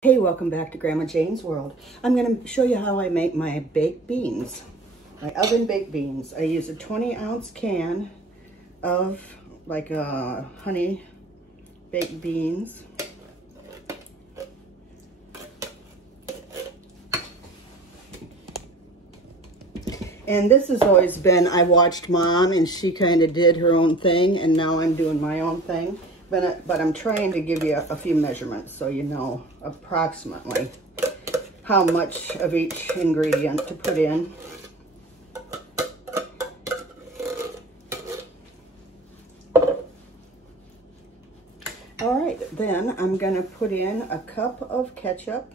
Hey, welcome back to Grandma Jane's World. I'm going to show you how I make my baked beans, my oven baked beans. I use a 20-ounce can of like honey baked beans. And this has always been, I watched Mom and she kind of did her own thing, and now I'm doing my own thing. But I'm trying to give you a few measurements so you know approximately how much of each ingredient to put in. All right, then I'm gonna put in a cup of ketchup.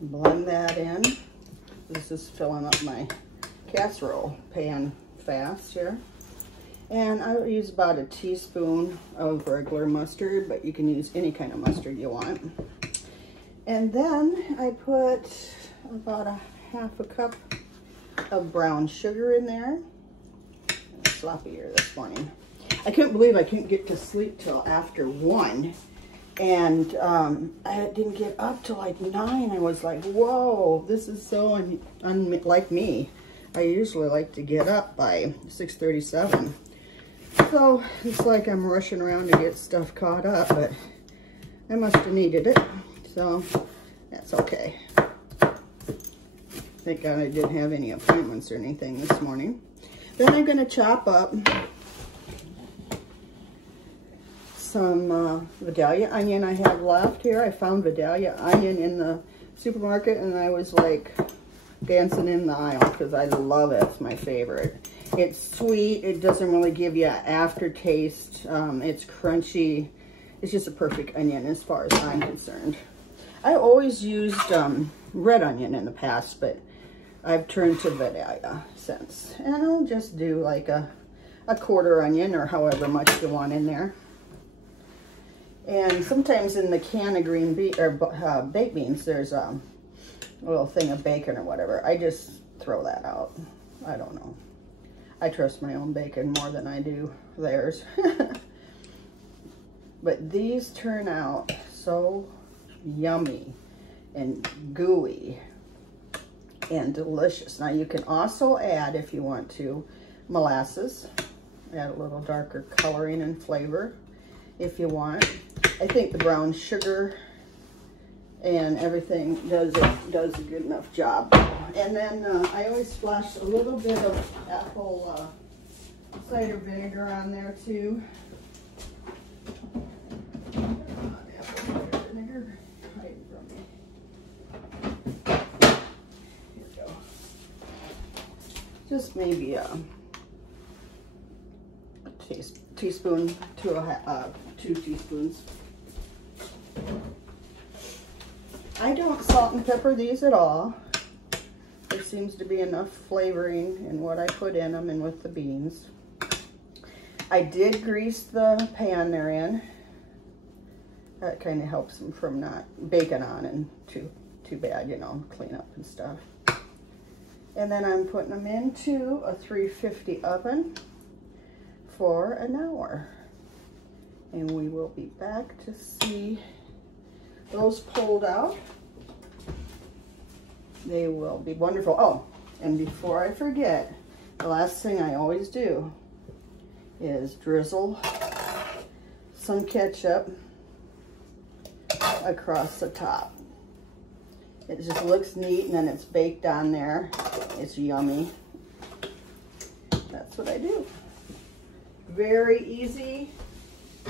Blend that in. This is filling up my casserole pan fast here. And I use about a teaspoon of regular mustard, but you can use any kind of mustard you want. And then I put about a half a cup of brown sugar in there. It's sloppier this morning. I couldn't believe I couldn't get to sleep till after 1. And I didn't get up till like 9. I was like, whoa, this is so unlike me. I usually like to get up by 6:37. So it's like I'm rushing around to get stuff caught up, but I must have needed it, so that's okay. Thank God I didn't have any appointments or anything this morning. Then I'm going to chop up some Vidalia onion I have left here. I found Vidalia onion in the supermarket, and I was like dancing in the aisle because I love it. It's my favorite. It's sweet. It doesn't really give you an aftertaste. It's crunchy. It's just a perfect onion as far as I'm concerned. I always used red onion in the past, but I've turned to Vidalia since. And I'll just do like a quarter onion or however much you want in there. And sometimes in the can of green bean or baked beans, there's a little thing of bacon or whatever. I just throw that out. I don't know. I trust my own bacon more than I do theirs. But these turn out so yummy and gooey and delicious. Now you can also add, if you want to, molasses. Add a little darker coloring and flavor if you want. I think the brown sugar and everything does a good enough job. And then I always splash a little bit of apple cider vinegar on there too. Apple cider vinegar, hiding from me. Here we go. Just maybe a teaspoon to 2 teaspoons. I don't salt and pepper these at all. There seems to be enough flavoring in what I put in them and with the beans. I did grease the pan they're in. That kind of helps them from not baking on and too bad, you know, clean up and stuff. And then I'm putting them into a 350 oven for an hour. And we will be back to see those pulled out. They will be wonderful. Oh, and before I forget, the last thing I always do is drizzle some ketchup across the top. It just looks neat, and then it's baked on there. It's yummy. That's what I do. Very easy.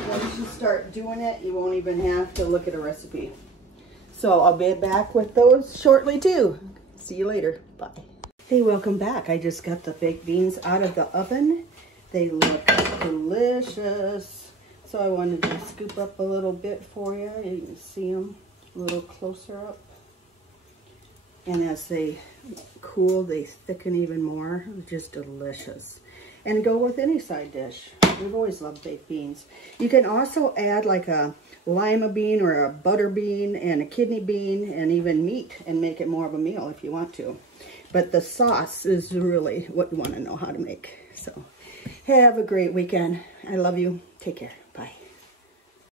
Once you start doing it, you won't even have to look at a recipe. So I'll be back with those shortly too. See you later. Bye. Hey, welcome back. I just got the baked beans out of the oven. They look delicious. So I wanted to scoop up a little bit for you. You can see them a little closer up. And as they cool, they thicken even more. Just delicious. And go with any side dish. We've always loved baked beans. You can also add like a lima bean or a butter bean and a kidney bean and even meat and make it more of a meal if you want to. But the sauce is really what you want to know how to make. So have a great weekend. I love you. Take care.